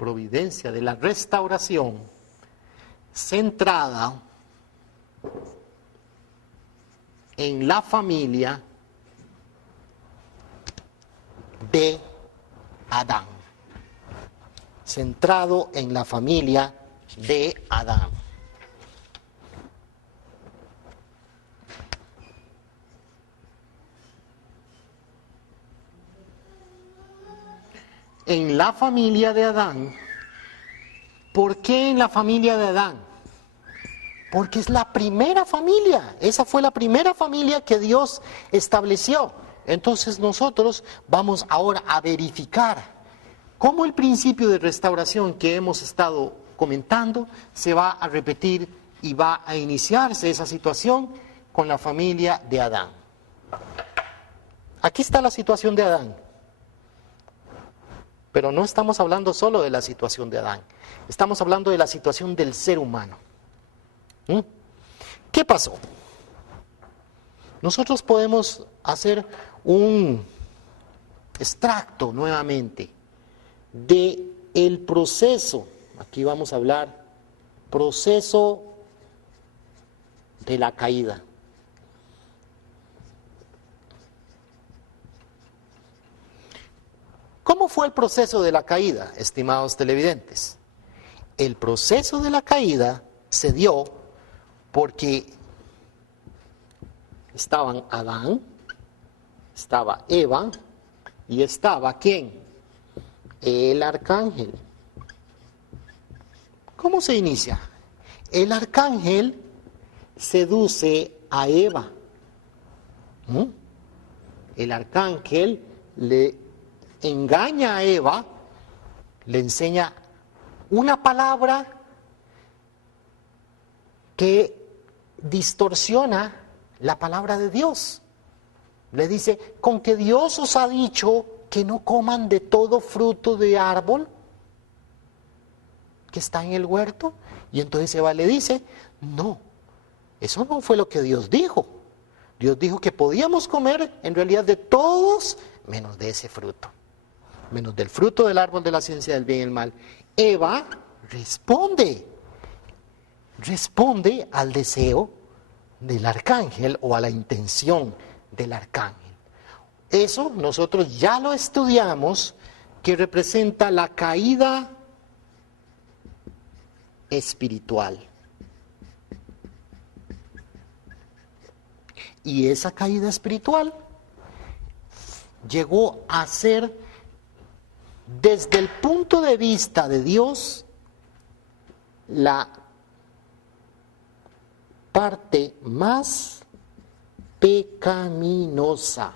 providencia de la restauración centrada en la familia de Adán. Centrado en la familia de Adán. En la familia de Adán. ¿Por qué en la familia de Adán? Porque es la primera familia. Esa fue la primera familia que Dios estableció. Entonces nosotros vamos ahora a verificar cómo el principio de restauración que hemos estado comentando se va a repetir y va a iniciarse esa situación con la familia de Adán. Aquí está la situación de Adán. Pero no estamos hablando solo de la situación de Adán. Estamos hablando de la situación del ser humano. ¿Qué pasó? Nosotros podemos hacer un extracto nuevamente de el proceso. Aquí vamos a hablar proceso de la caída. ¿Cómo fue el proceso de la caída, estimados televidentes? El proceso de la caída se dio porque estaban Adán, estaba Eva y estaba ¿quién? El arcángel. ¿Cómo se inicia? El arcángel seduce a Eva. El arcángel le engaña a Eva, le enseña una palabra que distorsiona la palabra de Dios. Le dice, con que Dios os ha dicho que no coman de todo fruto de árbol que está en el huerto. Y entonces Eva le dice, no, eso no fue lo que Dios dijo. Dios dijo que podíamos comer en realidad de todos menos de ese fruto. Menos del fruto del árbol de la ciencia del bien y el mal. Eva responde al deseo del arcángel o a la intención del arcángel. Eso nosotros ya lo estudiamos, que representa la caída espiritual. Y esa caída espiritual llegó a ser, desde el punto de vista de Dios, la parte más pecaminosa.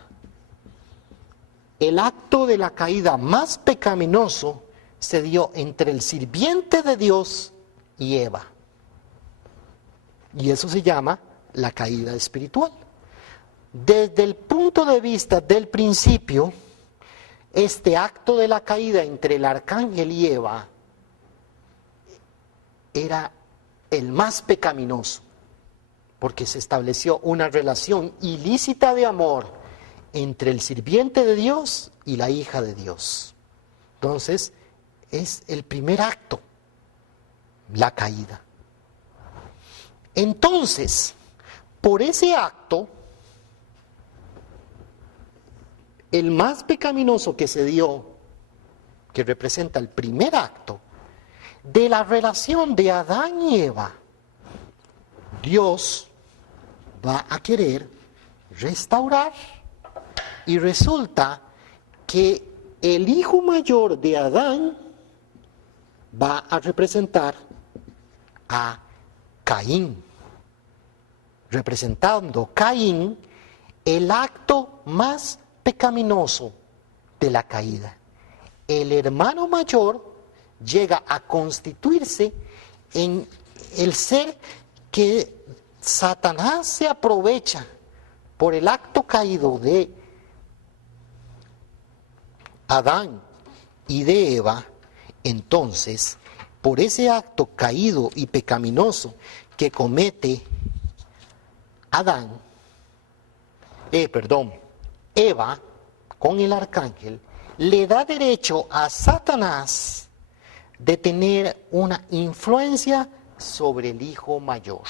El acto de la caída más pecaminoso se dio entre el sirviente de Dios y Eva. Y eso se llama la caída espiritual. Desde el punto de vista del principio, este acto de la caída entre el arcángel y Eva era el más pecaminoso, porque se estableció una relación ilícita de amor entre el sirviente de Dios y la hija de Dios. Entonces, es el primer acto, la caída. Entonces, por ese acto, el más pecaminoso que se dio, que representa el primer acto, de la relación de Adán y Eva, Dios va a querer restaurar, y resulta que el hijo mayor de Adán va a representar a Caín, representando Caín el acto más pecaminoso de la caída. El hermano mayor llega a constituirse en el ser que Satanás se aprovecha por el acto caído de Adán y de Eva. Entonces, por ese acto caído y pecaminoso que comete Eva con el arcángel, le da derecho a Satanás de tener una influencia sobre el hijo mayor.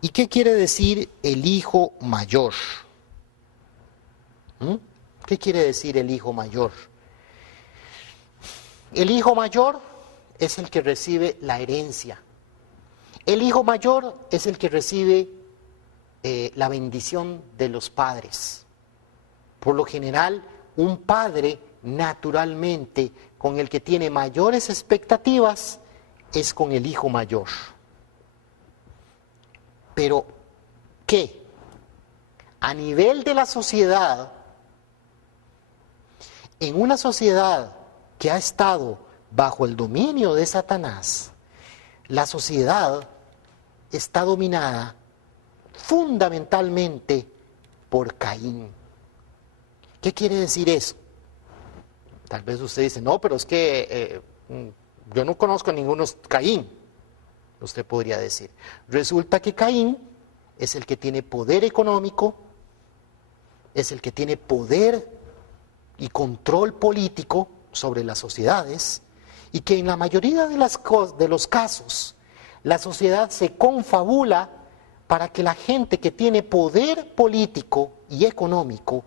¿Y qué quiere decir el hijo mayor? ¿Qué quiere decir el hijo mayor? El hijo mayor es el que recibe la herencia. El hijo mayor es el que recibe la bendición de los padres. Por lo general, un padre naturalmente con el que tiene mayores expectativas es con el hijo mayor. Pero, ¿qué? A nivel de la sociedad, en una sociedad que ha estado bajo el dominio de Satanás, la sociedad está dominada fundamentalmente por Caín. ¿Qué quiere decir eso? Tal vez usted dice, no, pero es que yo no conozco a ninguno Caín. Usted podría decir. Resulta que Caín es el que tiene poder económico, es el que tiene poder y control político sobre las sociedades, y que en la mayoría de los casos la sociedad se confabula para que la gente que tiene poder político y económico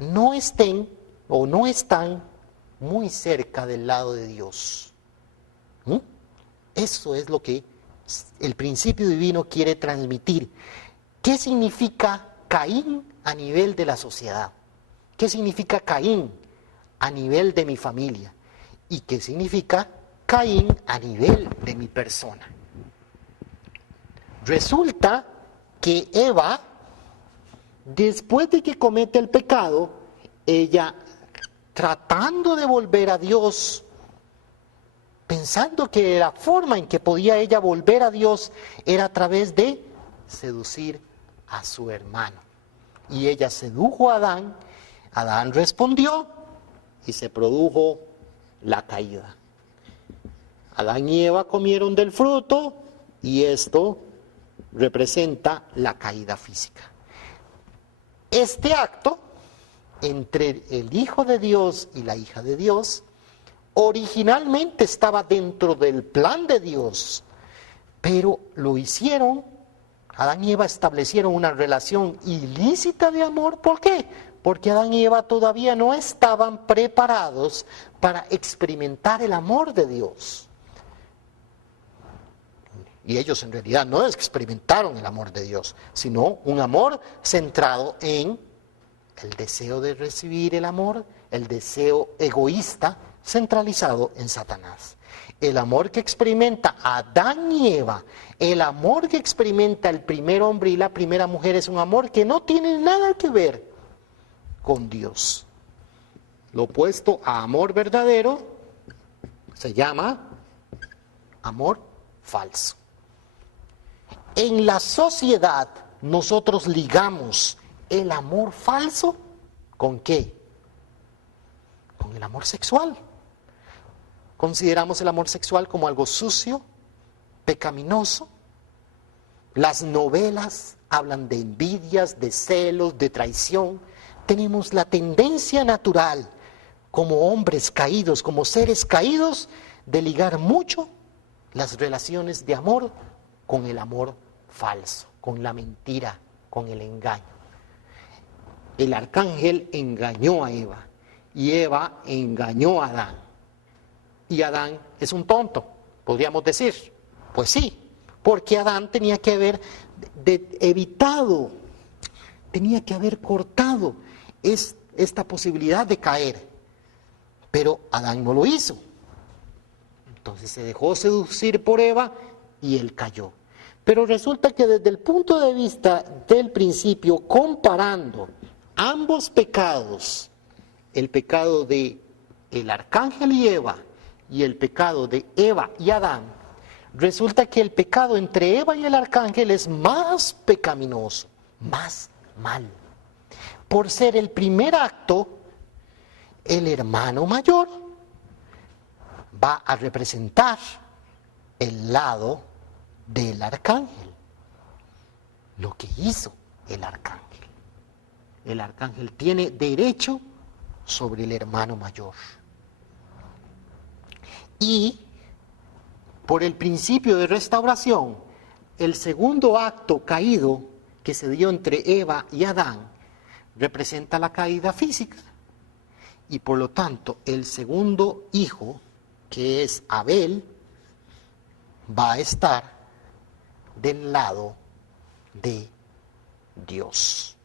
no estén o no están muy cerca del lado de Dios. Eso es lo que el principio divino quiere transmitir. ¿Qué significa Caín a nivel de la sociedad? ¿Qué significa Caín a nivel de mi familia? ¿Y qué significa Caín a nivel de mi persona? Resulta que Eva, después de que comete el pecado, ella tratando de volver a Dios, pensando que la forma en que podía ella volver a Dios era a través de seducir a su hermano. Y ella sedujo a Adán, Adán respondió y se produjo la caída. Adán y Eva comieron del fruto y esto representa la caída física. Este acto entre el Hijo de Dios y la hija de Dios originalmente estaba dentro del plan de Dios, pero lo hicieron, Adán y Eva establecieron una relación ilícita de amor. ¿Por qué? Porque Adán y Eva todavía no estaban preparados para experimentar el amor de Dios. Y ellos en realidad no experimentaron el amor de Dios, sino un amor centrado en el deseo de recibir el amor, el deseo egoísta centralizado en Satanás. El amor que experimenta Adán y Eva, el amor que experimenta el primer hombre y la primera mujer es un amor que no tiene nada que ver con Dios. Lo opuesto a amor verdadero se llama amor falso. En la sociedad nosotros ligamos el amor falso ¿con qué? Con el amor sexual. Consideramos el amor sexual como algo sucio, pecaminoso. Las novelas hablan de envidias, de celos, de traición. Tenemos la tendencia natural, como hombres caídos, como seres caídos, de ligar mucho las relaciones de amor con el amor falso, con la mentira, con el engaño. El arcángel engañó a Eva y Eva engañó a Adán. Y Adán es un tonto, podríamos decir. Pues sí, porque Adán tenía que haber evitado, tenía que haber cortado esta posibilidad de caer. Pero Adán no lo hizo. Entonces se dejó seducir por Eva y él cayó. Pero resulta que desde el punto de vista del principio, comparando ambos pecados, el pecado de el arcángel y Eva y el pecado de Eva y Adán, resulta que el pecado entre Eva y el arcángel es más pecaminoso, más mal. Por ser el primer acto, el hermano mayor va a representar el lado del arcángel, lo que hizo el arcángel. El arcángel tiene derecho sobre el hermano mayor. Y por el principio de restauración, el segundo acto caído que se dio entre Eva y Adán representa la caída física. Y por lo tanto, el segundo hijo, que es Abel, va a estar del lado de Dios.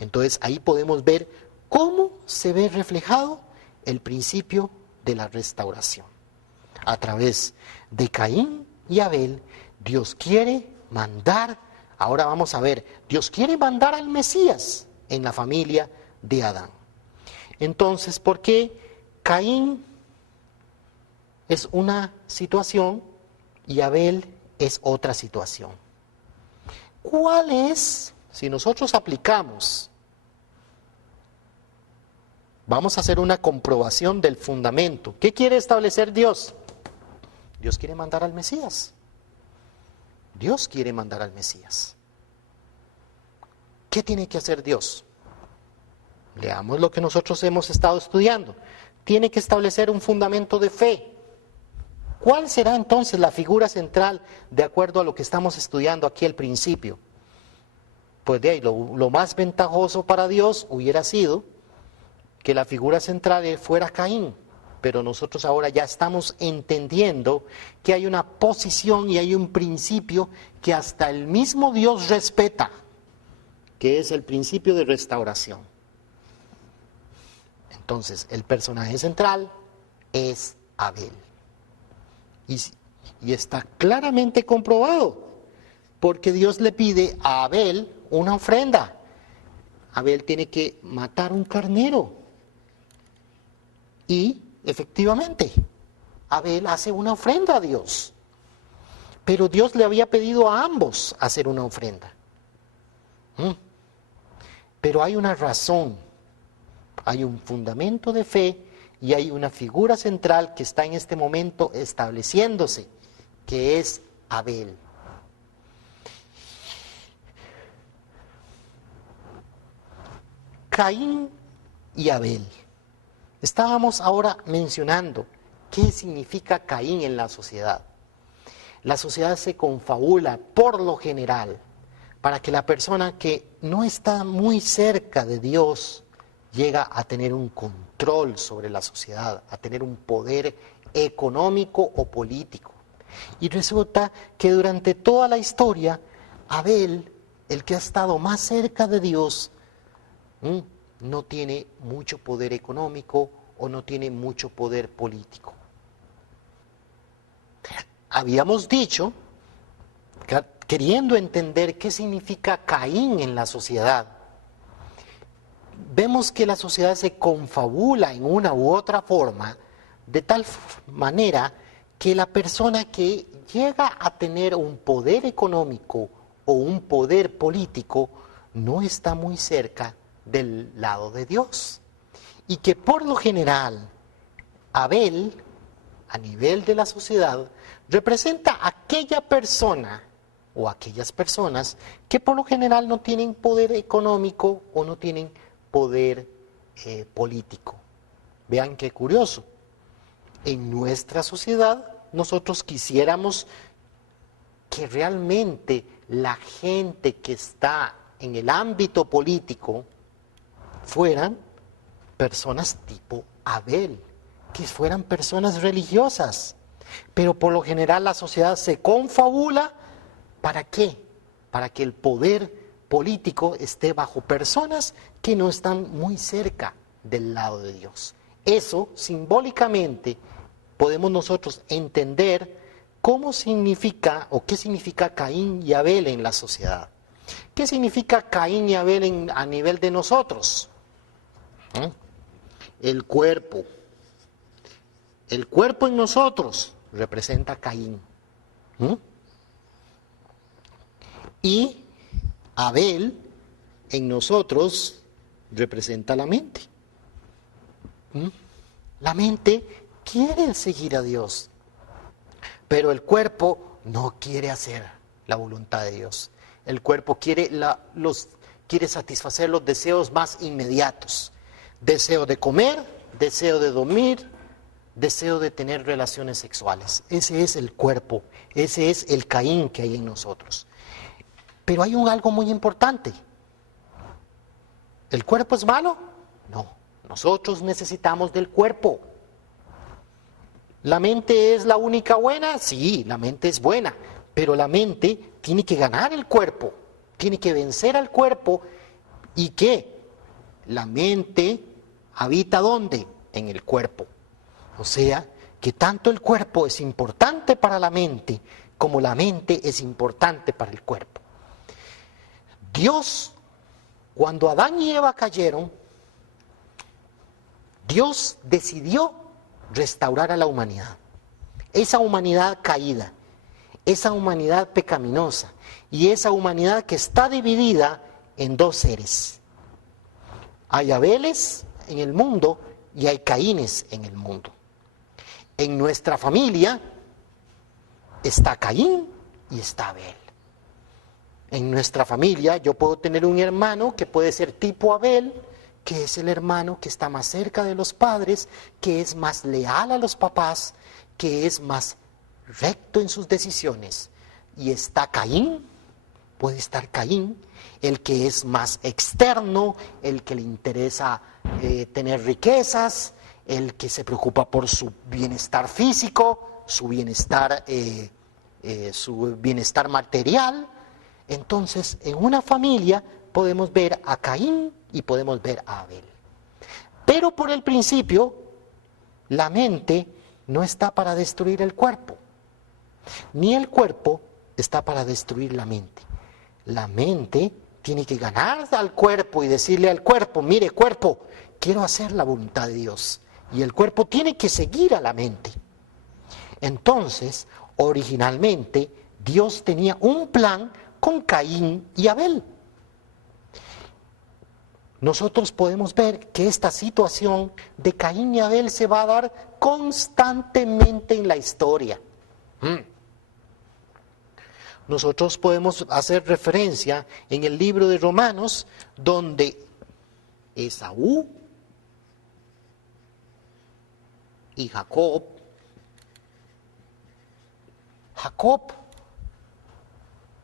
Entonces ahí podemos ver cómo se ve reflejado el principio de la restauración. A través de Caín y Abel, Dios quiere mandar, ahora vamos a ver, Dios quiere mandar al Mesías en la familia de Adán. Entonces, ¿por qué Caín es una situación y Abel es otra situación? ¿Cuál es, si nosotros aplicamos, vamos a hacer una comprobación del fundamento? ¿Qué quiere establecer Dios? Dios quiere mandar al Mesías. Dios quiere mandar al Mesías. ¿Qué tiene que hacer Dios? Leamos lo que nosotros hemos estado estudiando. Tiene que establecer un fundamento de fe. ¿Cuál será entonces la figura central de acuerdo a lo que estamos estudiando aquí al principio? Pues de ahí, lo más ventajoso para Dios hubiera sido que la figura central fuera Caín. Pero nosotros ahora ya estamos entendiendo que hay una posición y hay un principio que hasta el mismo Dios respeta, que es el principio de restauración. Entonces, el personaje central es Abel. Y está claramente comprobado, porque Dios le pide a Abel una ofrenda. Abel tiene que matar un carnero. Y, efectivamente, Abel hace una ofrenda a Dios. Pero Dios le había pedido a ambos hacer una ofrenda. Pero hay una razón, hay un fundamento de fe y hay una figura central que está en este momento estableciéndose, que es Abel. Caín y Abel. Estábamos ahora mencionando qué significa Caín en la sociedad. La sociedad se confabula por lo general para que la persona que no está muy cerca de Dios llega a tener un control sobre la sociedad, a tener un poder económico o político. Y resulta que durante toda la historia, Abel, el que ha estado más cerca de Dios, no tiene mucho poder económico o no tiene mucho poder político. Habíamos dicho, queriendo entender qué significa Caín en la sociedad, vemos que la sociedad se confabula en una u otra forma, de tal manera que la persona que llega a tener un poder económico o un poder político no está muy cerca del lado de Dios. Y que por lo general, Abel, a nivel de la sociedad, representa a aquella persona o aquellas personas que por lo general no tienen poder económico o no tienen poder político. Vean qué curioso. En nuestra sociedad, nosotros quisiéramos que realmente la gente que está en el ámbito político fueran personas tipo Abel, que fueran personas religiosas. Pero por lo general la sociedad se confabula, ¿para qué? Para que el poder político esté bajo personas que no están muy cerca del lado de Dios. Eso simbólicamente podemos nosotros entender cómo significa o qué significa Caín y Abel en la sociedad. ¿Qué significa Caín y Abel a nivel de nosotros? El cuerpo. El cuerpo en nosotros representa a Caín. Y Abel en nosotros representa la mente. La mente quiere seguir a Dios, pero el cuerpo no quiere hacer la voluntad de Dios. El cuerpo quiere satisfacer los deseos más inmediatos. Deseo de comer, deseo de dormir, deseo de tener relaciones sexuales. Ese es el cuerpo, ese es el Caín que hay en nosotros. Pero hay algo muy importante. ¿El cuerpo es malo? No, nosotros necesitamos del cuerpo. ¿La mente es la única buena? Sí, la mente es buena, pero la mente tiene que ganar el cuerpo, tiene que vencer al cuerpo. ¿Y qué? La mente habita ¿dónde? En el cuerpo. O sea, que tanto el cuerpo es importante para la mente, como la mente es importante para el cuerpo. Dios, cuando Adán y Eva cayeron, Dios decidió restaurar a la humanidad. Esa humanidad caída, esa humanidad pecaminosa y esa humanidad que está dividida en dos seres. Hay Abeles en el mundo y hay Caínes en el mundo. En nuestra familia está Caín y está Abel. En nuestra familia yo puedo tener un hermano que puede ser tipo Abel, que es el hermano que está más cerca de los padres, que es más leal a los papás, que es más recto en sus decisiones. Y está Caín, puede estar Caín, el que es más externo, el que le interesa tener riquezas, el que se preocupa por su bienestar físico, su bienestar material. Entonces, en una familia podemos ver a Caín y podemos ver a Abel. Pero por el principio, la mente no está para destruir el cuerpo, ni el cuerpo está para destruir la mente. La mente tiene que ganar al cuerpo y decirle al cuerpo, mire cuerpo, quiero hacer la voluntad de Dios. Y el cuerpo tiene que seguir a la mente. Entonces, originalmente, Dios tenía un plan con Caín y Abel. Nosotros podemos ver que esta situación de Caín y Abel se va a dar constantemente en la historia. Nosotros podemos hacer referencia en el libro de Romanos, donde Esaú y Jacob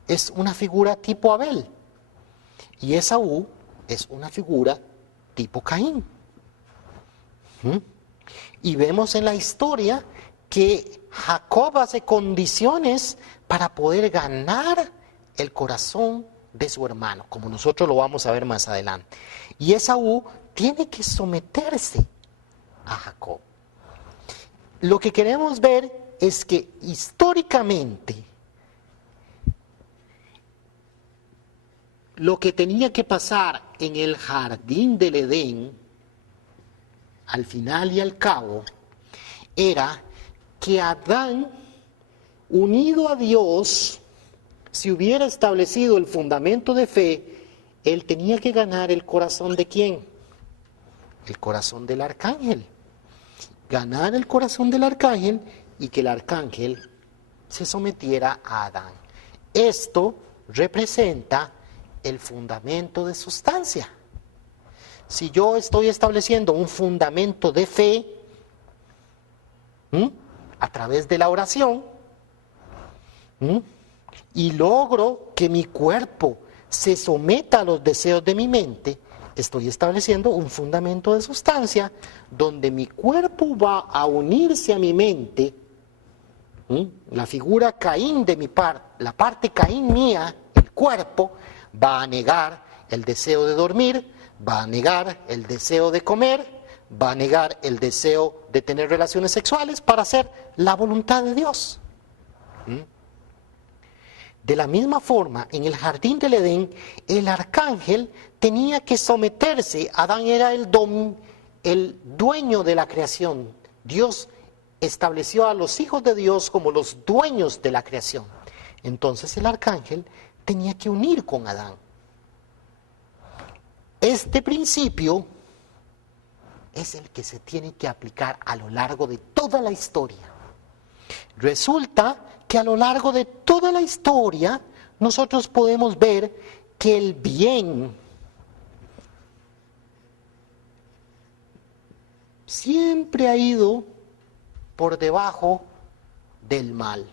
es una figura tipo Abel y Esaú es una figura tipo Caín. Y vemos en la historia que Jacob hace condiciones para poder ganar el corazón de su hermano, como nosotros lo vamos a ver más adelante. Y Esaú tiene que someterse a Jacob. Lo que queremos ver es que históricamente lo que tenía que pasar en el jardín del Edén, al final y al cabo, era que Adán, unido a Dios, si hubiera establecido el fundamento de fe, él tenía que ganar el corazón ¿de quién? El corazón del arcángel. Ganar el corazón del arcángel y que el arcángel se sometiera a Adán. Esto representa el fundamento de sustancia. Si yo estoy estableciendo un fundamento de fe a través de la oración y logro que mi cuerpo se someta a los deseos de mi mente, estoy estableciendo un fundamento de sustancia donde mi cuerpo va a unirse a mi mente. La figura Caín de mi parte, la parte Caín mía, el cuerpo, va a negar el deseo de dormir, va a negar el deseo de comer, va a negar el deseo de tener relaciones sexuales para hacer la voluntad de Dios. De la misma forma, en el jardín del Edén, el arcángel tenía que someterse. Adán era el dueño de la creación. Dios estableció a los hijos de Dios como los dueños de la creación. Entonces el arcángel tenía que unir con Adán. Este principio es el que se tiene que aplicar a lo largo de toda la historia. Resulta que a lo largo de toda la historia nosotros podemos ver que el bien siempre ha ido por debajo del mal.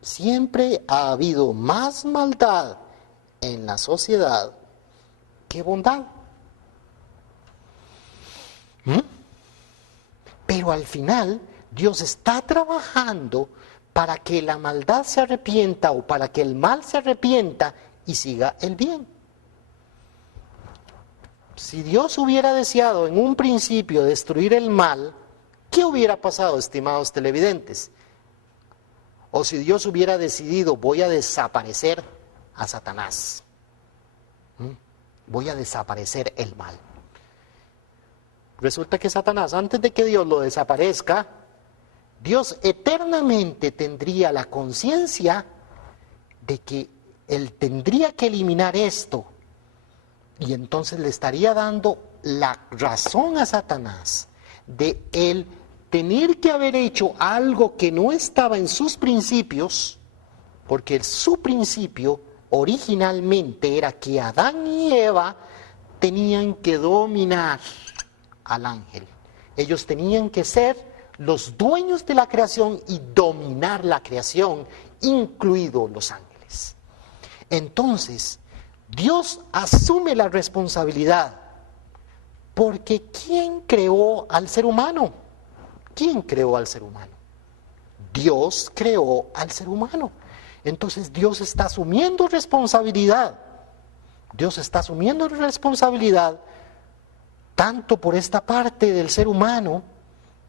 Siempre ha habido más maldad en la sociedad que bondad. Pero al final, Dios está trabajando para que la maldad se arrepienta o para que el mal se arrepienta y siga el bien. Si Dios hubiera deseado en un principio destruir el mal, ¿qué hubiera pasado, estimados televidentes? O si Dios hubiera decidido, voy a desaparecer a Satanás. Voy a desaparecer el mal. Resulta que Satanás, antes de que Dios lo desaparezca, Dios eternamente tendría la conciencia de que Él tendría que eliminar esto. Y entonces le estaría dando la razón a Satanás de él tener que haber hecho algo que no estaba en sus principios, porque su principio originalmente era que Adán y Eva tenían que dominar al ángel. Ellos tenían que ser los dueños de la creación y dominar la creación, incluidos los ángeles. Entonces, Dios asume la responsabilidad, porque ¿quién creó al ser humano? ¿Quién creó al ser humano? Dios creó al ser humano. Entonces Dios está asumiendo responsabilidad. Dios está asumiendo responsabilidad tanto por esta parte del ser humano,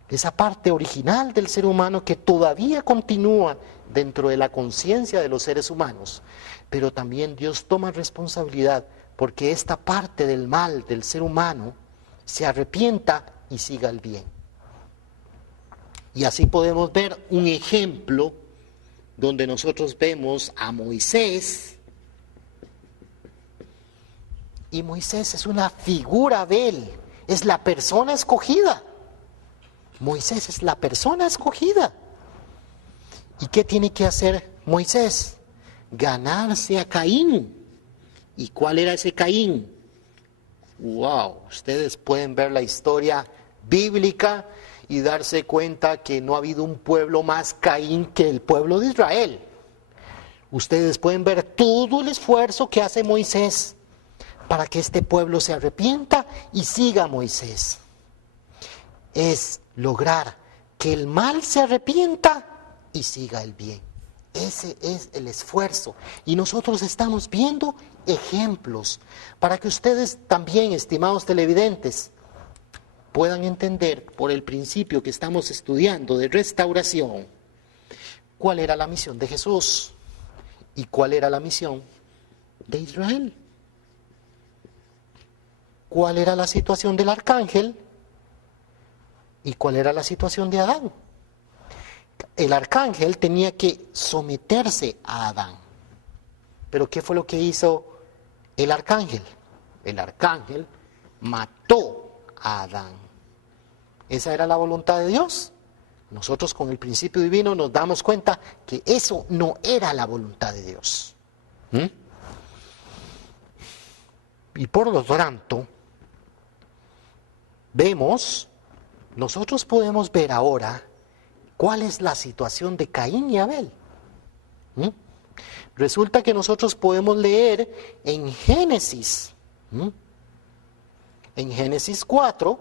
esa parte original del ser humano que todavía continúa dentro de la conciencia de los seres humanos, pero también Dios toma responsabilidad porque esta parte del mal del ser humano se arrepienta y siga el bien. Y así podemos ver un ejemplo donde nosotros vemos a Moisés, y Moisés es una figura de él, es la persona escogida. Moisés es la persona escogida. ¿Y qué tiene que hacer Moisés? Ganarse a Caín. ¿Y cuál era ese Caín? Wow, ustedes pueden ver la historia bíblica y darse cuenta que no ha habido un pueblo más Caín que el pueblo de Israel. Ustedes pueden ver todo el esfuerzo que hace Moisés para que este pueblo se arrepienta y siga a Moisés. Es lograr que el mal se arrepienta y siga el bien. Ese es el esfuerzo. Y nosotros estamos viendo ejemplos para que ustedes también, estimados televidentes, puedan entender por el principio que estamos estudiando de restauración, cuál era la misión de Jesús y cuál era la misión de Israel. ¿Cuál era la situación del arcángel y cuál era la situación de Adán? El arcángel tenía que someterse a Adán. ¿Pero qué fue lo que hizo el arcángel? El arcángel mató a Adán. ¿Esa era la voluntad de Dios? Nosotros con el principio divino nos damos cuenta que eso no era la voluntad de Dios. Y por lo tanto, nosotros podemos ver ahora cuál es la situación de Caín y Abel. Resulta que nosotros podemos leer en Génesis, en Génesis 4,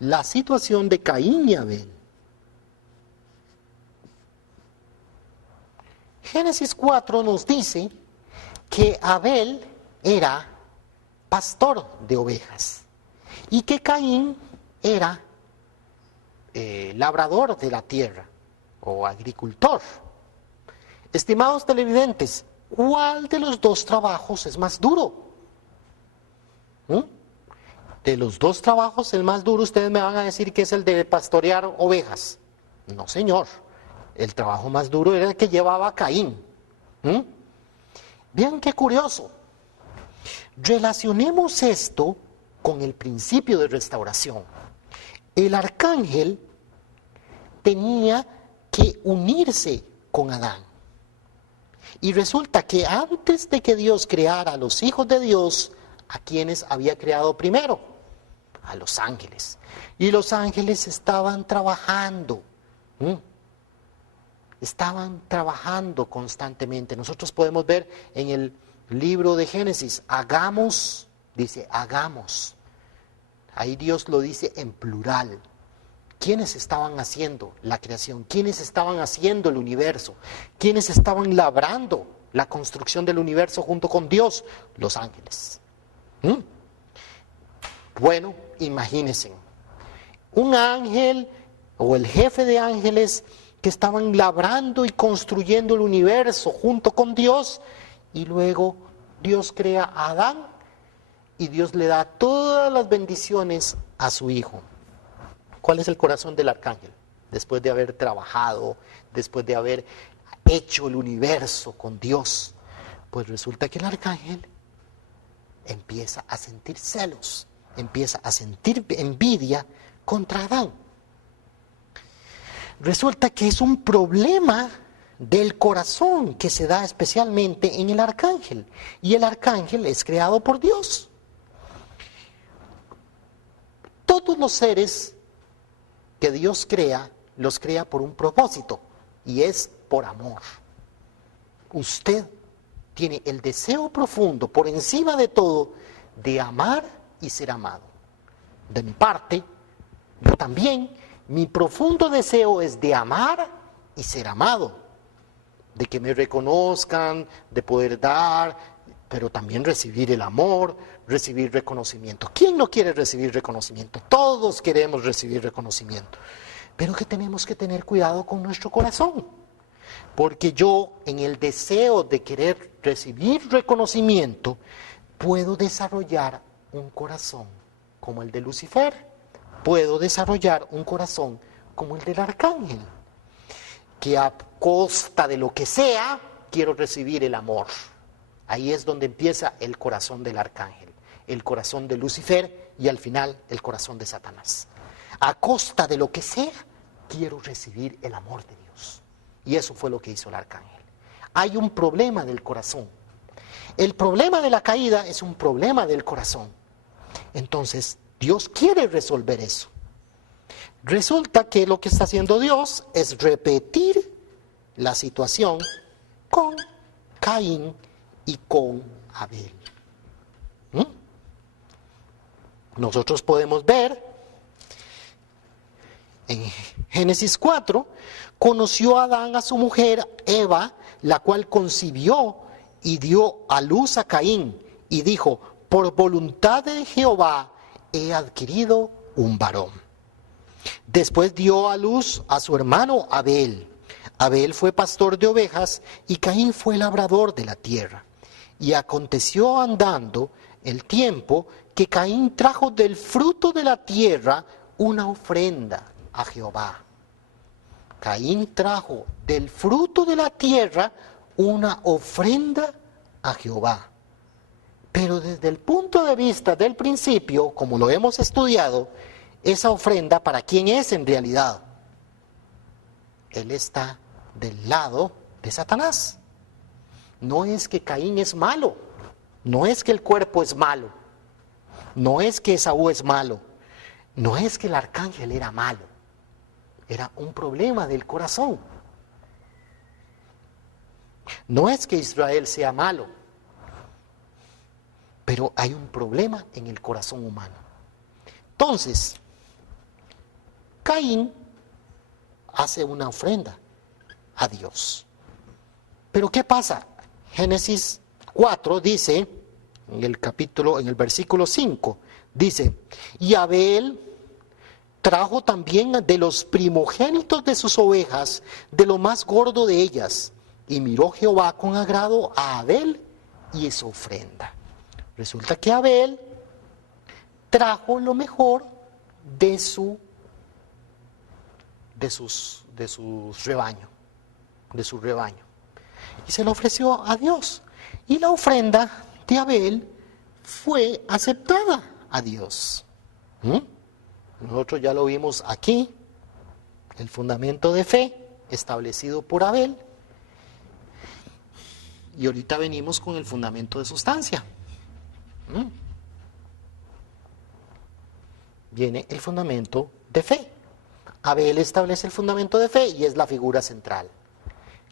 la situación de Caín y Abel. Génesis 4 nos dice que Abel era pastor de ovejas y que Caín era labrador de la tierra o agricultor. Estimados televidentes, ¿cuál de los dos trabajos es más duro? De los dos trabajos, el más duro, ustedes me van a decir que es el de pastorear ovejas. No, señor. El trabajo más duro era el que llevaba Caín. Vean qué curioso. Relacionemos esto con el principio de restauración. El arcángel tenía que unirse con Adán. Y resulta que antes de que Dios creara a los hijos de Dios, ¿a quienes había creado primero? a los ángeles. Y los ángeles estaban trabajando. Estaban trabajando constantemente. Nosotros podemos ver en el libro de Génesis, hagamos, dice, hagamos. Ahí Dios lo dice en plural. ¿Quiénes estaban haciendo la creación? ¿Quiénes estaban haciendo el universo? ¿Quiénes estaban labrando la construcción del universo junto con Dios? Los ángeles. Bueno, imagínense. Un ángel o el jefe de ángeles que estaban labrando y construyendo el universo junto con Dios, y luego Dios crea a Adán y Dios le da todas las bendiciones a su hijo. ¿Cuál es el corazón del arcángel? Después de haber trabajado, después de haber hecho el universo con Dios, pues resulta que el arcángel empieza a sentir celos, empieza a sentir envidia contra Adán. Resulta que es un problema del corazón que se da especialmente en el arcángel. Y el arcángel es creado por Dios. Todos los seres que Dios crea, los crea por un propósito, y es por amor. Usted tiene el deseo profundo, por encima de todo, de amar y ser amado. De mi parte, yo también, mi profundo deseo es de amar y ser amado, de que me reconozcan, de poder dar, pero también recibir el amor, recibir reconocimiento. ¿Quién no quiere recibir reconocimiento? Todos queremos recibir reconocimiento, pero que tenemos que tener cuidado con nuestro corazón, porque yo, en el deseo de querer recibir reconocimiento, puedo desarrollar un corazón como el de Lucifer. Puedo desarrollar un corazón como el del arcángel, que a costa de lo que sea, quiero recibir el amor. Ahí es donde empieza el corazón del arcángel, el corazón de Lucifer y al final el corazón de Satanás. A costa de lo que sea, quiero recibir el amor de Dios. Y eso fue lo que hizo el arcángel. Hay un problema del corazón. El problema de la caída es un problema del corazón. Entonces, Dios quiere resolver eso. Resulta que lo que está haciendo Dios es repetir la situación con Caín y con Abel. Nosotros podemos ver en Génesis 4, conoció Adán a su mujer Eva, la cual concibió y dio a luz a Caín, y dijo, por voluntad de Jehová he adquirido un varón. Después dio a luz a su hermano Abel. Abel fue pastor de ovejas y Caín fue labrador de la tierra. Y aconteció andando el tiempo que Caín trajo del fruto de la tierra una ofrenda a Jehová. Caín trajo del fruto de la tierra una ofrenda a Jehová. Pero desde el punto de vista del principio, como lo hemos estudiado, esa ofrenda, ¿para quién es en realidad? Él está del lado de Satanás. No es que Caín es malo, no es que el cuerpo es malo, no es que Esaú es malo, no es que el arcángel era malo, era un problema del corazón. No es que Israel sea malo, pero hay un problema en el corazón humano. Entonces, Caín hace una ofrenda a Dios. Pero ¿qué pasa? Génesis 4 dice, en el versículo 5, dice, y Abel trajo también de los primogénitos de sus ovejas, de lo más gordo de ellas, y miró Jehová con agrado a Abel y su ofrenda. Resulta que Abel trajo lo mejor de su rebaño, y se lo ofreció a Dios. Y la ofrenda de Abel fue aceptada a Dios. Nosotros ya lo vimos aquí, el fundamento de fe establecido por Abel. Y ahorita venimos con el fundamento de sustancia. viene el fundamento de fe. Abel establece el fundamento de fe y es la figura central.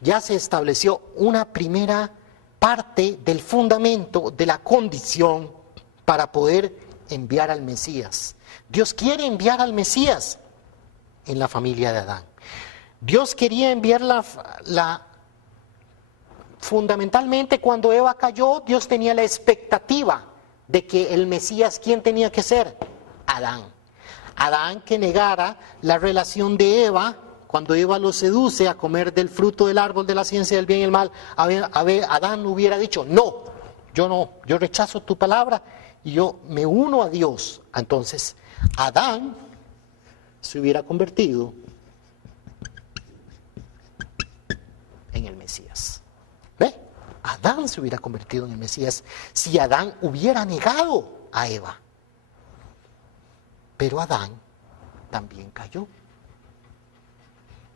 Ya se estableció una primera parte del fundamento de la condición para poder enviar al Mesías. Dios quiere enviar al Mesías en la familia de Adán. Dios quería enviarla fundamentalmente cuando Eva cayó. Dios tenía la expectativa de que el Mesías, ¿quién tenía que ser? Adán. Adán que negara la relación de Eva, cuando Eva lo seduce a comer del fruto del árbol de la ciencia del bien y el mal, Adán hubiera dicho, no, yo rechazo tu palabra y yo me uno a Dios. Entonces, Adán se hubiera convertido en el Mesías. ¿Ve? Adán se hubiera convertido en el Mesías si Adán hubiera negado a Eva. Pero Adán también cayó.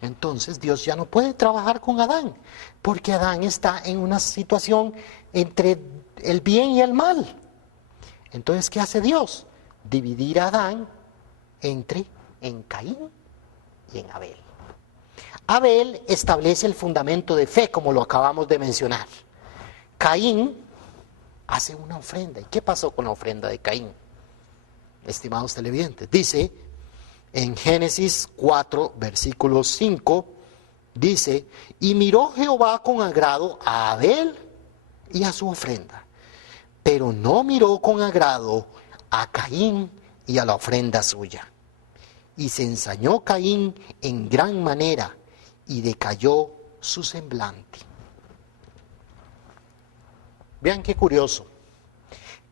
Entonces Dios ya no puede trabajar con Adán, porque Adán está en una situación entre el bien y el mal. Entonces, ¿qué hace Dios? Dividir a Adán en Caín y en Abel. Abel establece el fundamento de fe, como lo acabamos de mencionar. Caín hace una ofrenda. ¿Y qué pasó con la ofrenda de Caín? Estimados televidentes, dice en Génesis 4, versículo 5, dice, y miró Jehová con agrado a Abel y a su ofrenda, pero no miró con agrado a Caín y a la ofrenda suya. Y se ensañó Caín en gran manera, y decayó su semblante. Vean qué curioso.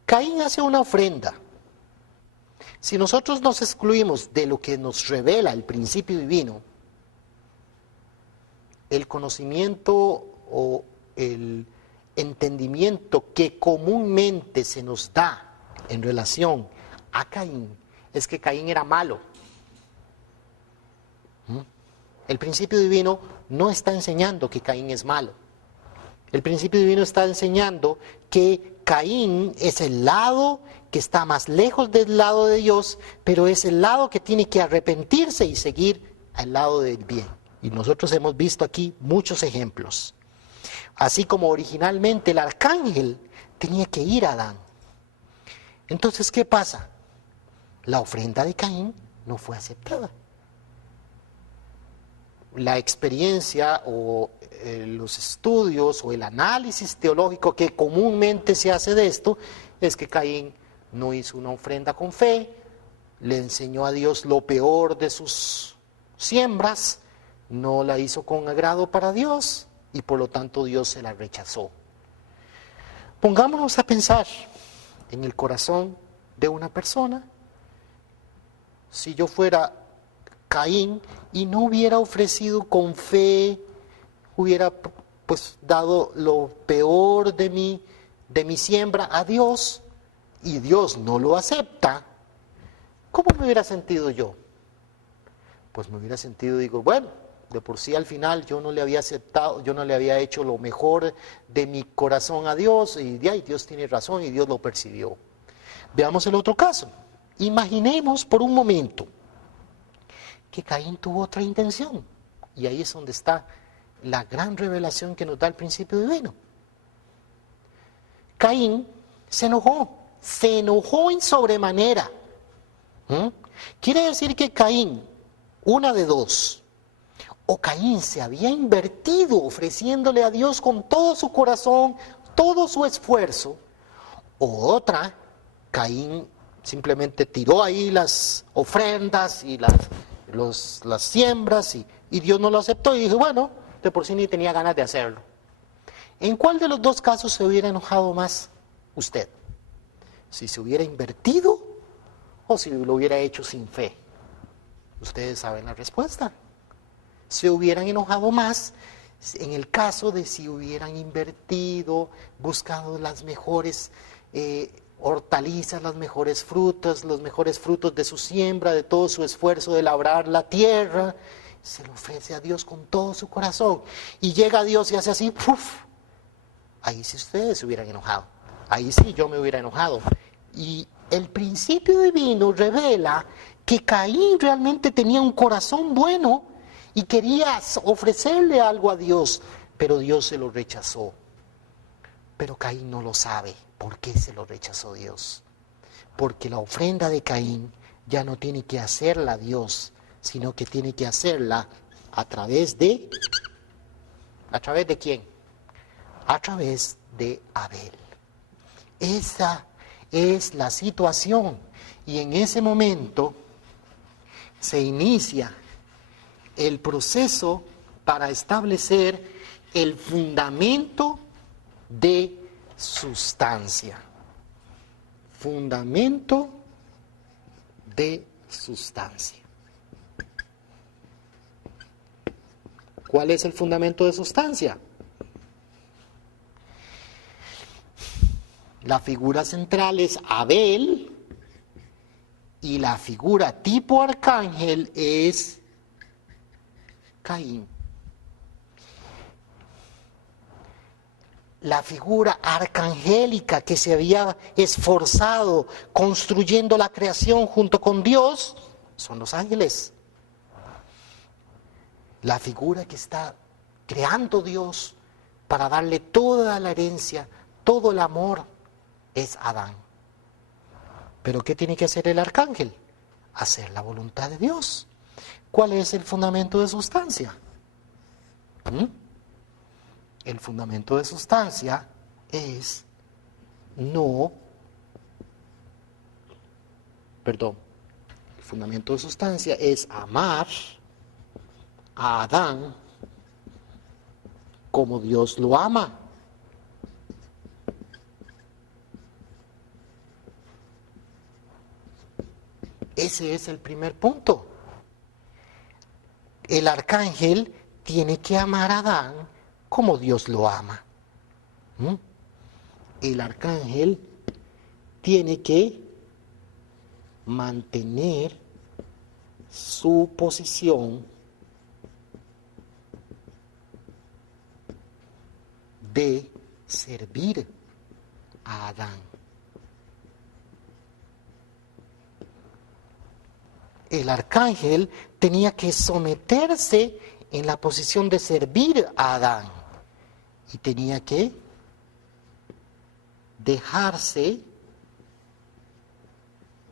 Caín hace una ofrenda. Si nosotros nos excluimos de lo que nos revela el principio divino, el conocimiento o el entendimiento que comúnmente se nos da en relación a Caín, es que Caín era malo. El principio divino no está enseñando que Caín es malo. El principio divino está enseñando que Caín es el lado que está más lejos del lado de Dios, pero es el lado que tiene que arrepentirse y seguir al lado del bien. Y nosotros hemos visto aquí muchos ejemplos. Así como originalmente el arcángel tenía que ir a Adán. Entonces, ¿qué pasa? La ofrenda de Caín no fue aceptada. La experiencia o los estudios o el análisis teológico que comúnmente se hace de esto es que Caín no hizo una ofrenda con fe, le enseñó a Dios lo peor de sus siembras, no la hizo con agrado para Dios y por lo tanto Dios se la rechazó. Pongámonos a pensar en el corazón de una persona. Si yo fuera Caín y no hubiera ofrecido con fe, hubiera pues dado lo peor de mi siembra a Dios y Dios no lo acepta, ¿cómo me hubiera sentido yo? Pues me hubiera sentido, digo, bueno, de por sí al final yo no le había aceptado, yo no le había hecho lo mejor de mi corazón a Dios y Dios tiene razón y Dios lo percibió. Veamos el otro caso. Imaginemos por un momento que Caín tuvo otra intención. Y ahí es donde está la gran revelación que nos da el principio divino. Caín se enojó en sobremanera. Quiere decir que Caín, una de dos, o Caín se había invertido ofreciéndole a Dios con todo su corazón, todo su esfuerzo, o otra, Caín simplemente tiró ahí las ofrendas y las siembras y Dios no lo aceptó y dijo, bueno, de por sí ni tenía ganas de hacerlo. ¿En cuál de los dos casos se hubiera enojado más usted? ¿Si se hubiera invertido o si lo hubiera hecho sin fe? Ustedes saben la respuesta. Se hubieran enojado más en el caso de si hubieran invertido, buscado las mejores hortalizas, las mejores frutas, los mejores frutos de su siembra, de todo su esfuerzo de labrar la tierra, se lo ofrece a Dios con todo su corazón. Y llega Dios y hace así, ¡puf! Ahí sí ustedes se hubieran enojado. Ahí sí yo me hubiera enojado. Y el principio divino revela que Caín realmente tenía un corazón bueno y quería ofrecerle algo a Dios, pero Dios se lo rechazó. Pero Caín no lo sabe. ¿Por qué se lo rechazó Dios? Porque la ofrenda de Caín ya no tiene que hacerla Dios, sino que tiene que hacerla a través de... ¿A través de quién? A través de Abel. Esa es la situación. Y en ese momento se inicia el proceso para establecer el fundamento de sustancia. Fundamento de sustancia. ¿Cuál es el fundamento de sustancia? La figura central es Abel y la figura tipo arcángel es Caín. La figura arcangélica que se había esforzado construyendo la creación junto con Dios son los ángeles. La figura que está creando Dios para darle toda la herencia, todo el amor, es Adán. ¿Pero qué tiene que hacer el arcángel? Hacer la voluntad de Dios. ¿Cuál es el fundamento de sustancia? El fundamento de sustancia es el fundamento de sustancia es amar a Adán como Dios lo ama. Ese es el primer punto. El arcángel tiene que amar a Adán como Dios lo ama. El arcángel tiene que mantener su posición de servir a Adán. El arcángel tenía que someterse en la posición de servir a Adán y tenía que dejarse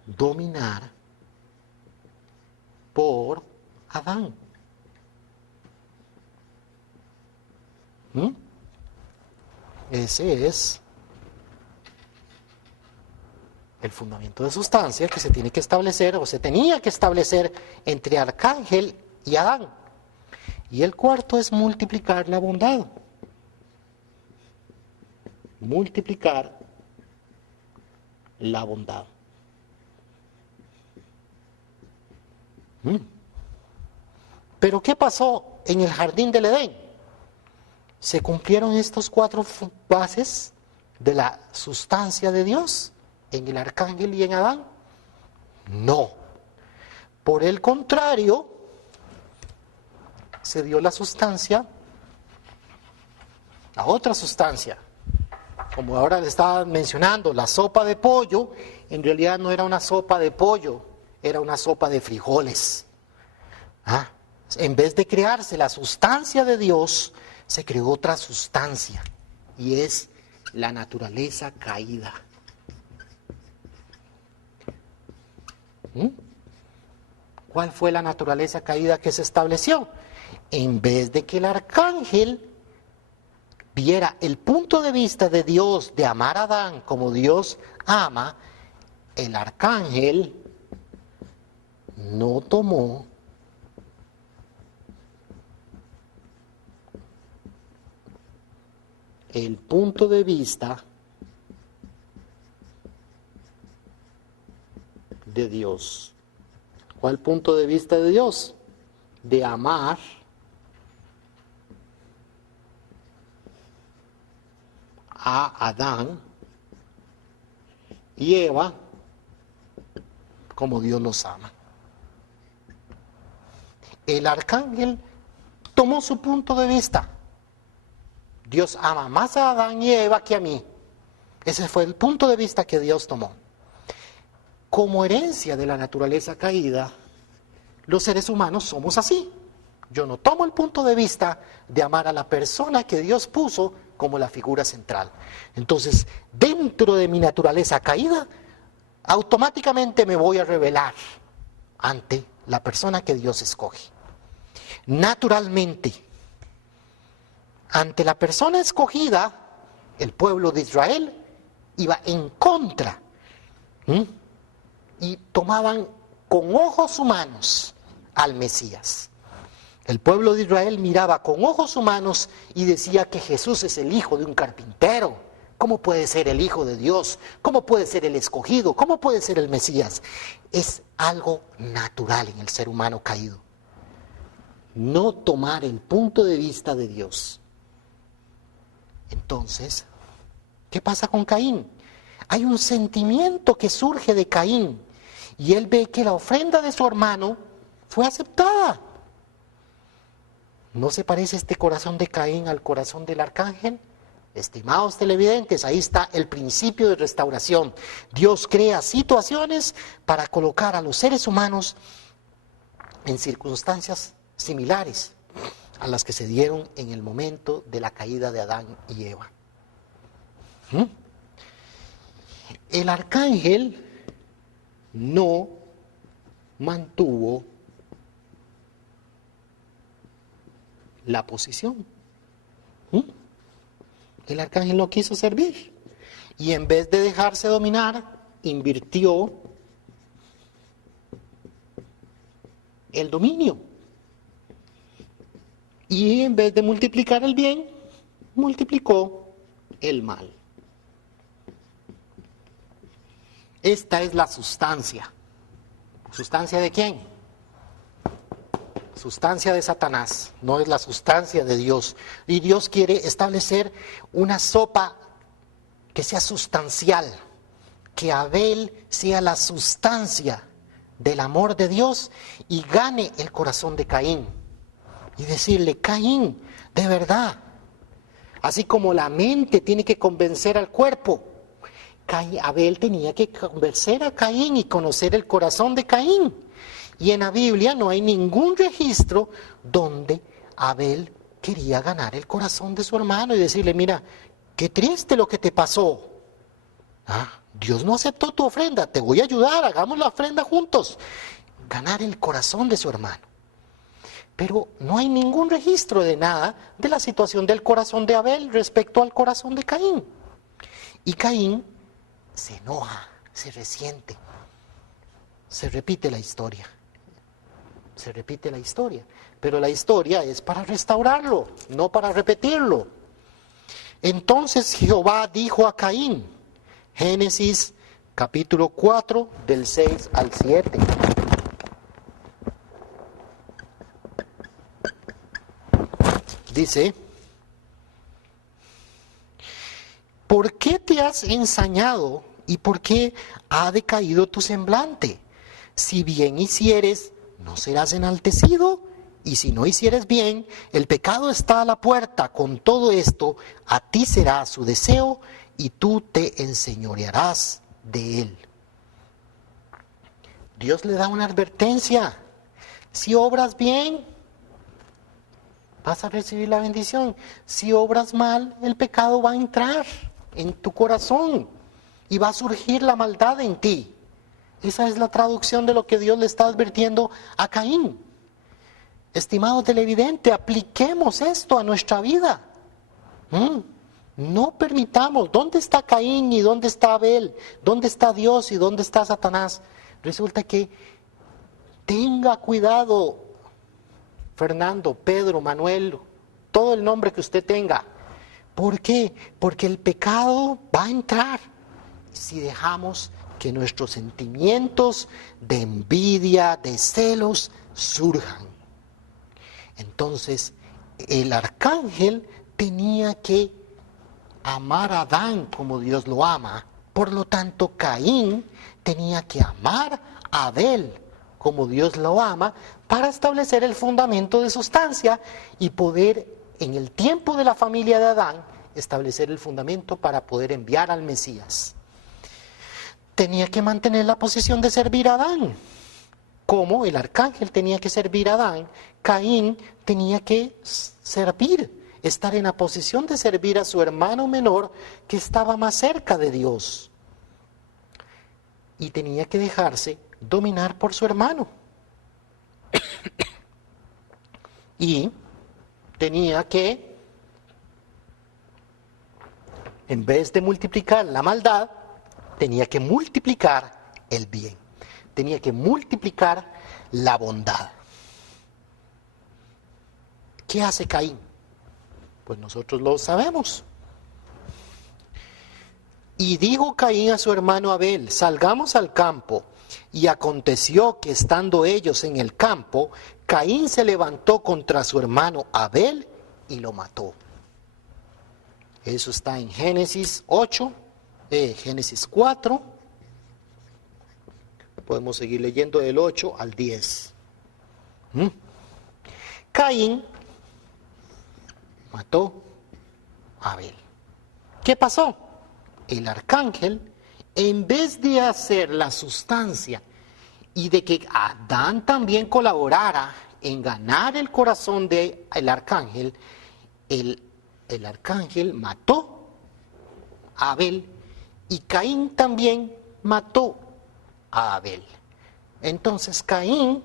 dominar por Adán. Ese es el fundamento de sustancia que se tiene que establecer o se tenía que establecer entre arcángel y Adán. Y el cuarto es multiplicar la bondad. Multiplicar la bondad. Pero ¿qué pasó en el jardín del Edén? ¿Se cumplieron estos cuatro bases de la sustancia de Dios en el arcángel y en Adán? No. Por el contrario, se dio la sustancia, a otra sustancia. Como ahora le estaba mencionando, la sopa de pollo, en realidad no era una sopa de pollo, era una sopa de frijoles. En vez de crearse la sustancia de Dios, se creó otra sustancia, y es la naturaleza caída. ¿Cuál fue la naturaleza caída que se estableció? En vez de que el arcángel viera el punto de vista de Dios de amar a Adán como Dios ama, el arcángel no tomó el punto de vista de Dios. ¿Cuál punto de vista de Dios? De amar a Adán y Eva como Dios los ama. El arcángel tomó su punto de vista. Dios ama más a Adán y Eva que a mí. Ese fue el punto de vista que Dios tomó. como herencia de la naturaleza caída, los seres humanos somos así. Yo no tomo el punto de vista de amar a la persona que Dios puso como la figura central. Entonces, dentro de mi naturaleza caída, automáticamente me voy a rebelar ante la persona que Dios escoge. Naturalmente, ante la persona escogida, el pueblo de Israel iba en contra. Y tomaban con ojos humanos al Mesías. El pueblo de Israel miraba con ojos humanos y decía que Jesús es el hijo de un carpintero. ¿Cómo puede ser el hijo de Dios? ¿Cómo puede ser el escogido? ¿Cómo puede ser el Mesías? Es algo natural en el ser humano caído. No tomar el punto de vista de Dios. Entonces, ¿qué pasa con Caín? Hay un sentimiento que surge de Caín y él ve que la ofrenda de su hermano fue aceptada. ¿No se parece este corazón de Caín al corazón del arcángel? Estimados televidentes, ahí está el principio de restauración. Dios crea situaciones para colocar a los seres humanos en circunstancias similares a las que se dieron en el momento de la caída de Adán y Eva. El arcángel no mantuvo la posición. El arcángel no quiso servir y en vez de dejarse dominar, invirtió el dominio. Y en vez de multiplicar el bien, multiplicó el mal. Esta es la sustancia. ¿Sustancia de quién? Sustancia de Satanás, no es la sustancia de Dios. Y Dios quiere establecer una sopa que sea sustancial, que Abel sea la sustancia del amor de Dios y gane el corazón de Caín. Y decirle, Caín, de verdad, así como la mente tiene que convencer al cuerpo, Abel tenía que convencer a Caín y conocer el corazón de Caín. Y en la Biblia no hay ningún registro donde Abel quería ganar el corazón de su hermano y decirle, mira, qué triste lo que te pasó. Dios no aceptó tu ofrenda, te voy a ayudar, hagamos la ofrenda juntos. Ganar el corazón de su hermano. Pero no hay ningún registro de nada de la situación del corazón de Abel respecto al corazón de Caín. Y Caín se enoja, se resiente. Se repite la historia. Se repite la historia. Pero la historia es para restaurarlo, no para repetirlo. Entonces Jehová dijo a Caín, Génesis capítulo 4, del 6 al 7. Dice, ¿por qué te has ensañado y por qué ha decaído tu semblante? Si bien hicieres, no serás enaltecido, y si no hicieres bien, el pecado está a la puerta. Con todo esto, a ti será su deseo, y tú te enseñorearás de él. Dios le da una advertencia. Si obras bien, vas a recibir la bendición. Si obras mal, el pecado va a entrar en tu corazón y va a surgir la maldad en ti. Esa es la traducción de lo que Dios le está advirtiendo a Caín. Estimado televidente, apliquemos esto a nuestra vida. No permitamos, ¿dónde está Caín y dónde está Abel? ¿Dónde está Dios y dónde está Satanás? Resulta que tenga cuidado, Fernando, Pedro, Manuel, todo el nombre que usted tenga. ¿Por qué? Porque el pecado va a entrar si dejamos que nuestros sentimientos de envidia, de celos, surjan. Entonces, el arcángel tenía que amar a Adán como Dios lo ama. Por lo tanto, Caín tenía que amar a Abel como Dios lo ama para establecer el fundamento de sustancia y poder, en el tiempo de la familia de Adán, establecer el fundamento para poder enviar al Mesías. tenía que mantener la posición de servir a Adán. Como el arcángel tenía que servir a Adán, Caín tenía que servir, estar en la posición de servir a su hermano menor que estaba más cerca de Dios. Y tenía que dejarse dominar por su hermano. Y tenía que, en vez de multiplicar la maldad, tenía que multiplicar el bien. Tenía que multiplicar la bondad. ¿Qué hace Caín? Pues nosotros lo sabemos. Y dijo Caín a su hermano Abel: salgamos al campo. Y aconteció que estando ellos en el campo, Caín se levantó contra su hermano Abel y lo mató. Eso está en Génesis 8, Génesis 4. Podemos seguir leyendo del 8 al 10. Caín mató a Abel. ¿Qué pasó? El arcángel, en vez de hacer la sustancia y de que Adán también colaborara en ganar el corazón del arcángel, el arcángel mató a Abel y Caín también mató a Abel. Entonces Caín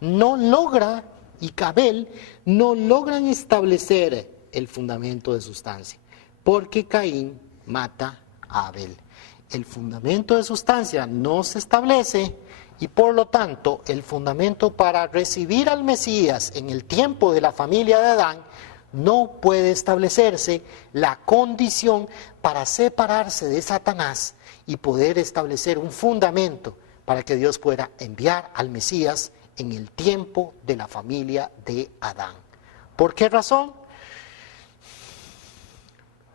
no logra y Abel no logran establecer el fundamento de sustancia, porque Caín mata a Abel. El fundamento de sustancia no se establece y por lo tanto el fundamento para recibir al Mesías en el tiempo de la familia de Adán no puede establecerse la condición para separarse de Satanás y poder establecer un fundamento para que Dios pueda enviar al Mesías en el tiempo de la familia de Adán. ¿Por qué razón?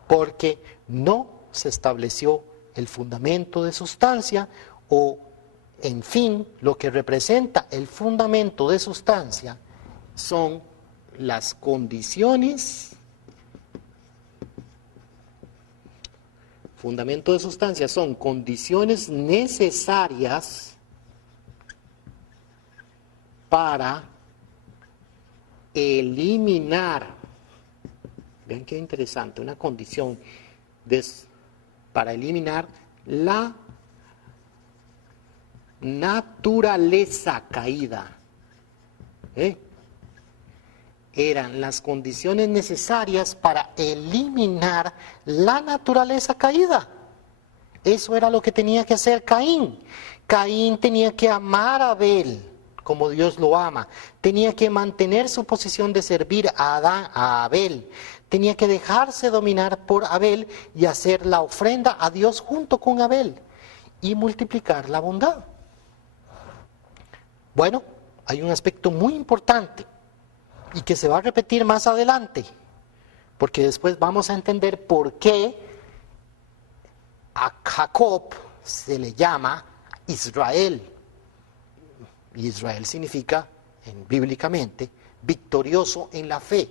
Porque no se estableció el fundamento de sustancia o, en fin, lo que representa el fundamento de sustancia son las condiciones. Fundamento de sustancia son condiciones necesarias para eliminar, vean qué interesante, una condición para eliminar la naturaleza caída. Eran las condiciones necesarias para eliminar la naturaleza caída. Eso era lo que tenía que hacer Caín. Caín tenía que amar a Abel como Dios lo ama. Tenía que mantener su posición de servir a Abel. Tenía que dejarse dominar por Abel y hacer la ofrenda a Dios junto con Abel y multiplicar la bondad. Bueno, hay un aspecto muy importante y que se va a repetir más adelante, porque después vamos a entender por qué a Jacob se le llama Israel. Y Israel significa, bíblicamente, victorioso en la fe.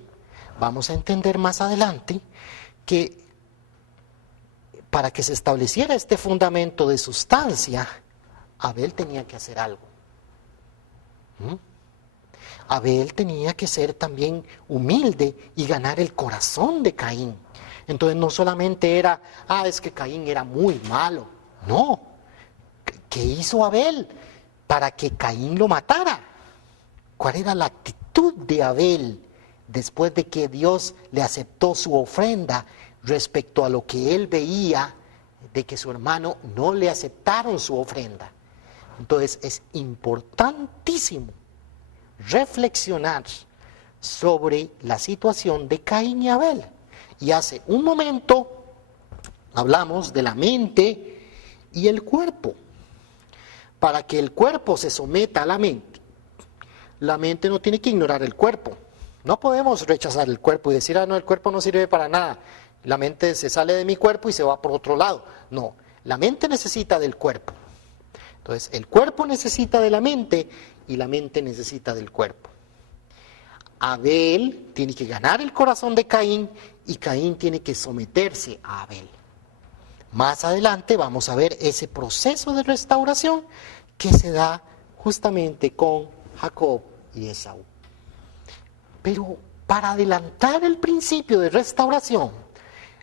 Vamos a entender más adelante que para que se estableciera este fundamento de sustancia, Abel tenía que hacer algo. Abel tenía que ser también humilde y ganar el corazón de Caín. Entonces no solamente era, es que Caín era muy malo. No. ¿Qué hizo Abel para que Caín lo matara? ¿Cuál era la actitud de Abel después de que Dios le aceptó su ofrenda respecto a lo que él veía de que su hermano no le aceptaron su ofrenda? Entonces es importantísimo reflexionar sobre la situación de Caín y Abel. Y hace un momento hablamos de la mente y el cuerpo. Para que el cuerpo se someta a la mente no tiene que ignorar el cuerpo. No podemos rechazar el cuerpo y decir, no, el cuerpo no sirve para nada. La mente se sale de mi cuerpo y se va por otro lado. No, la mente necesita del cuerpo. Entonces, el cuerpo necesita de la mente y la mente necesita del cuerpo. Abel tiene que ganar el corazón de Caín y Caín tiene que someterse a Abel. Más adelante vamos a ver ese proceso de restauración que se da justamente con Jacob y Esaú. Pero para adelantar el principio de restauración,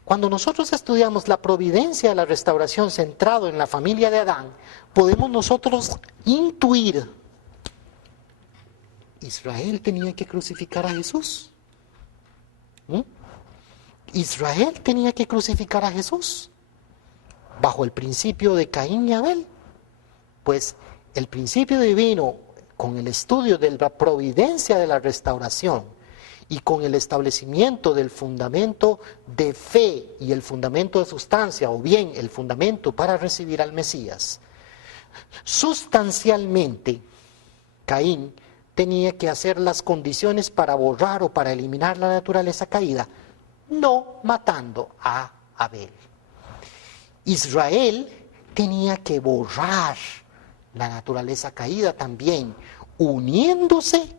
cuando nosotros estudiamos la providencia de la restauración centrado en la familia de Adán, podemos nosotros intuir: Israel tenía que crucificar a Jesús. Israel tenía que crucificar a Jesús bajo el principio de Caín y Abel. Pues el principio divino, con el estudio de la providencia de la restauración y con el establecimiento del fundamento de fe y el fundamento de sustancia, o bien el fundamento para recibir al Mesías, sustancialmente Caín tenía que hacer las condiciones para borrar o para eliminar la naturaleza caída, no matando a Abel. Israel tenía que borrar la naturaleza caída también, uniéndose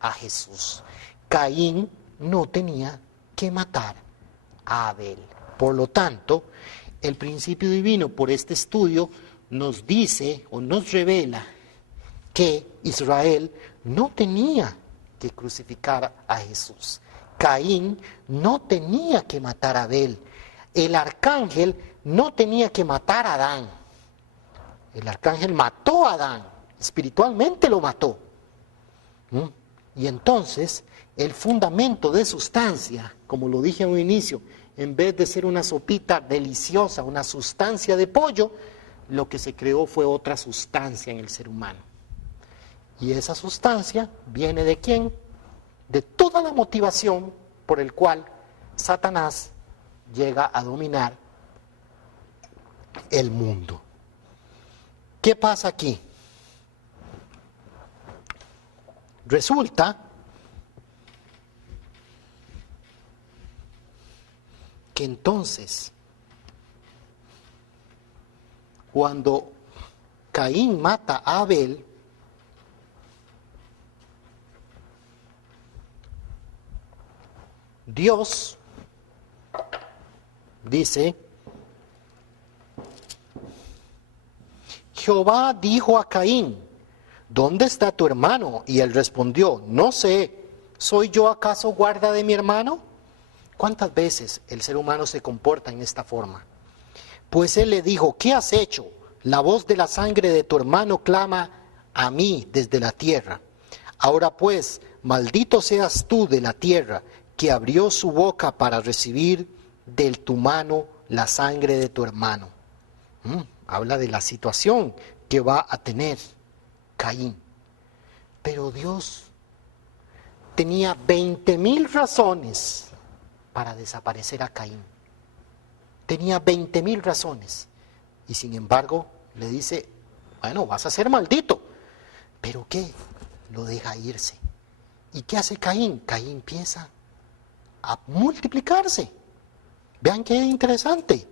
a Jesús. Caín no tenía que matar a Abel. Por lo tanto, el principio divino por este estudio nos dice o nos revela que Israel no tenía que crucificar a Jesús. Caín no tenía que matar a Abel. El arcángel no tenía que matar a Adán. El arcángel mató a Adán, espiritualmente lo mató. Y entonces, el fundamento de sustancia, como lo dije en un inicio, en vez de ser una sopita deliciosa, una sustancia de pollo, lo que se creó fue otra sustancia en el ser humano. Y esa sustancia viene ¿de quién? De toda la motivación por el cual Satanás llega a dominar el mundo. ¿Qué pasa aquí? Resulta que entonces, cuando Caín mata a Abel, Dios dice: Jehová dijo a Caín, ¿dónde está tu hermano? Y él respondió, no sé, ¿soy yo acaso guarda de mi hermano? ¿Cuántas veces el ser humano se comporta en esta forma? Pues él le dijo, ¿qué has hecho? La voz de la sangre de tu hermano clama a mí desde la tierra. Ahora pues, maldito seas tú de la tierra, que abrió su boca para recibir de tu mano la sangre de tu hermano. Habla de la situación que va a tener Caín. Pero Dios tenía 20,000 razones para desaparecer a Caín. Tenía 20,000 razones. Y sin embargo, le dice, bueno, vas a ser maldito. ¿Pero qué? Lo deja irse. ¿Y qué hace Caín? Caín empieza a multiplicarse. Vean qué interesante.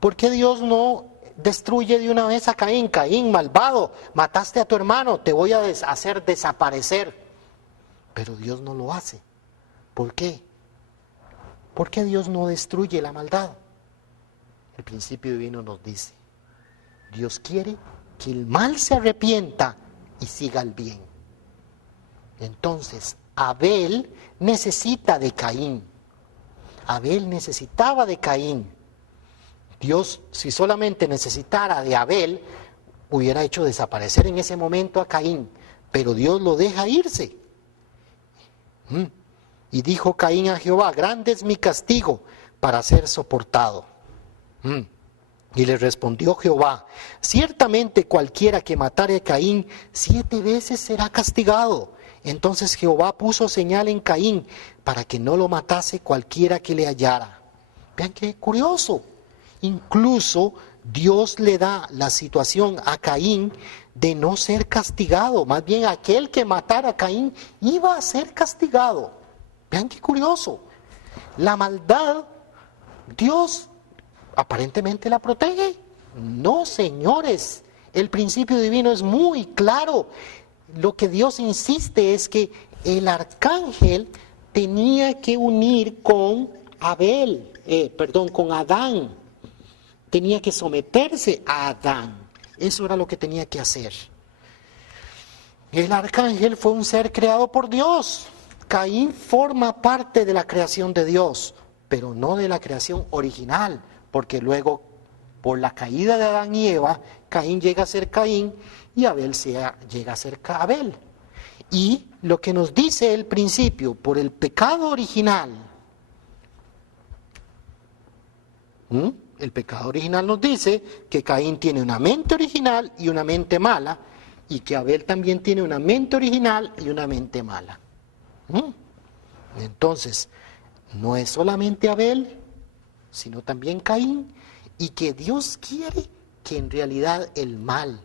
¿Por qué Dios no destruye de una vez a Caín? Caín, malvado, mataste a tu hermano, te voy a hacer desaparecer. Pero Dios no lo hace. ¿Por qué? ¿Por qué Dios no destruye la maldad? El principio divino nos dice, Dios quiere que el mal se arrepienta y siga el bien. Entonces, Abel necesita de Caín. Abel necesitaba de Caín. Dios, si solamente necesitara de Abel, hubiera hecho desaparecer en ese momento a Caín, pero Dios lo deja irse. Y dijo Caín a Jehová, grande es mi castigo para ser soportado. Y le respondió Jehová, ciertamente cualquiera que matare a Caín 7 veces será castigado. Entonces Jehová puso señal en Caín para que no lo matase cualquiera que le hallara. Vean qué curioso. Incluso Dios le da la situación a Caín de no ser castigado. Más bien aquel que matara a Caín iba a ser castigado. Vean qué curioso. La maldad, Dios aparentemente la protege. No, señores. El principio divino es muy claro. Lo que Dios insiste es que el arcángel tenía que unir con con Adán. tenía que someterse a Adán. Eso era lo que tenía que hacer. El arcángel fue un ser creado por Dios. Caín forma parte de la creación de Dios, pero no de la creación original, porque luego, por la caída de Adán y Eva, Caín llega a ser Caín y Abel llega a ser Abel. Y lo que nos dice el principio, por el pecado original, el pecado original nos dice que Caín tiene una mente original y una mente mala, y que Abel también tiene una mente original y una mente mala. Entonces, no es solamente Abel, sino también Caín, y que Dios quiere que en realidad el mal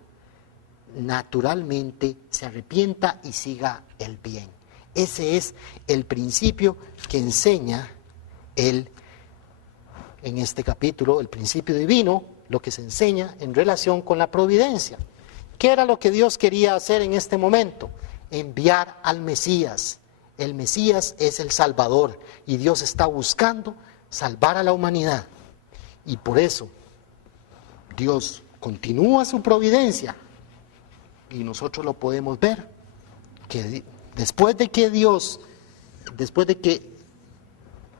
naturalmente se arrepienta y siga el bien. Ese es el principio que enseña él en este capítulo, el principio divino, lo que se enseña en relación con la providencia. ¿Qué era lo que Dios quería hacer en este momento? Enviar al Mesías. El Mesías es el Salvador y Dios está buscando salvar a la humanidad. Y por eso Dios continúa su providencia y nosotros lo podemos ver, que después de que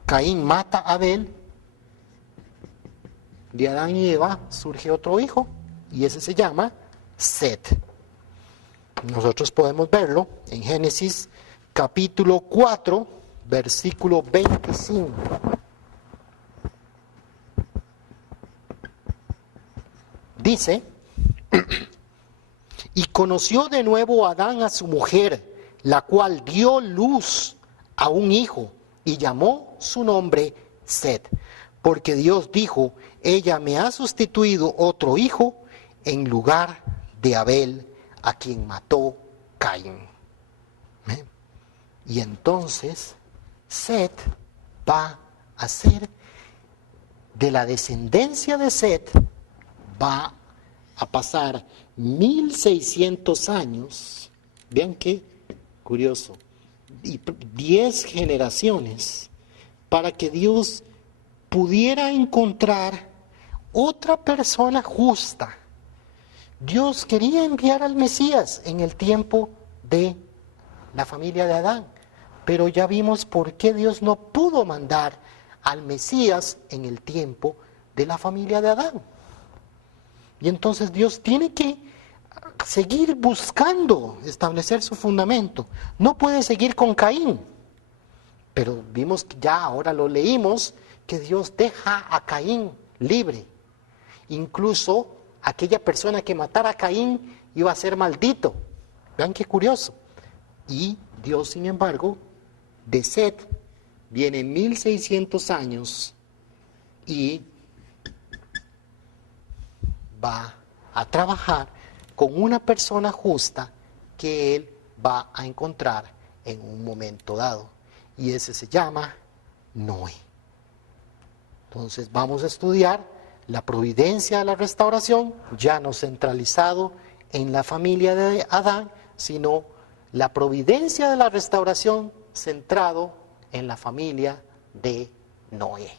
Caín mata a Abel, de Adán y Eva surge otro hijo y ese se llama Set. Nosotros podemos verlo en Génesis capítulo 4, versículo 25. Dice: y conoció de nuevo Adán a su mujer, la cual dio luz a un hijo y llamó su nombre Set, porque Dios dijo: ella me ha sustituido otro hijo en lugar de Abel, a quien mató Caín. Y entonces Set va a ser, de la descendencia de Set, va a pasar 1600 años, vean qué curioso, y 10 generaciones, para que Dios pudiera encontrar otra persona justa. Dios quería enviar al Mesías en el tiempo de la familia de Adán, pero ya vimos por qué Dios no pudo mandar al Mesías en el tiempo de la familia de Adán. Y entonces Dios tiene que seguir buscando establecer su fundamento. No puede seguir con Caín. Pero vimos que ya, ahora lo leímos, que Dios deja a Caín libre. Incluso aquella persona que matara a Caín iba a ser maldito. Vean qué curioso. Y Dios, sin embargo, de Set viene 1600 años y va a trabajar con una persona justa que él va a encontrar en un momento dado. Y ese se llama Noé. Entonces vamos a estudiar la providencia de la restauración, ya no centralizado en la familia de Adán, sino la providencia de la restauración centrado en la familia de Noé.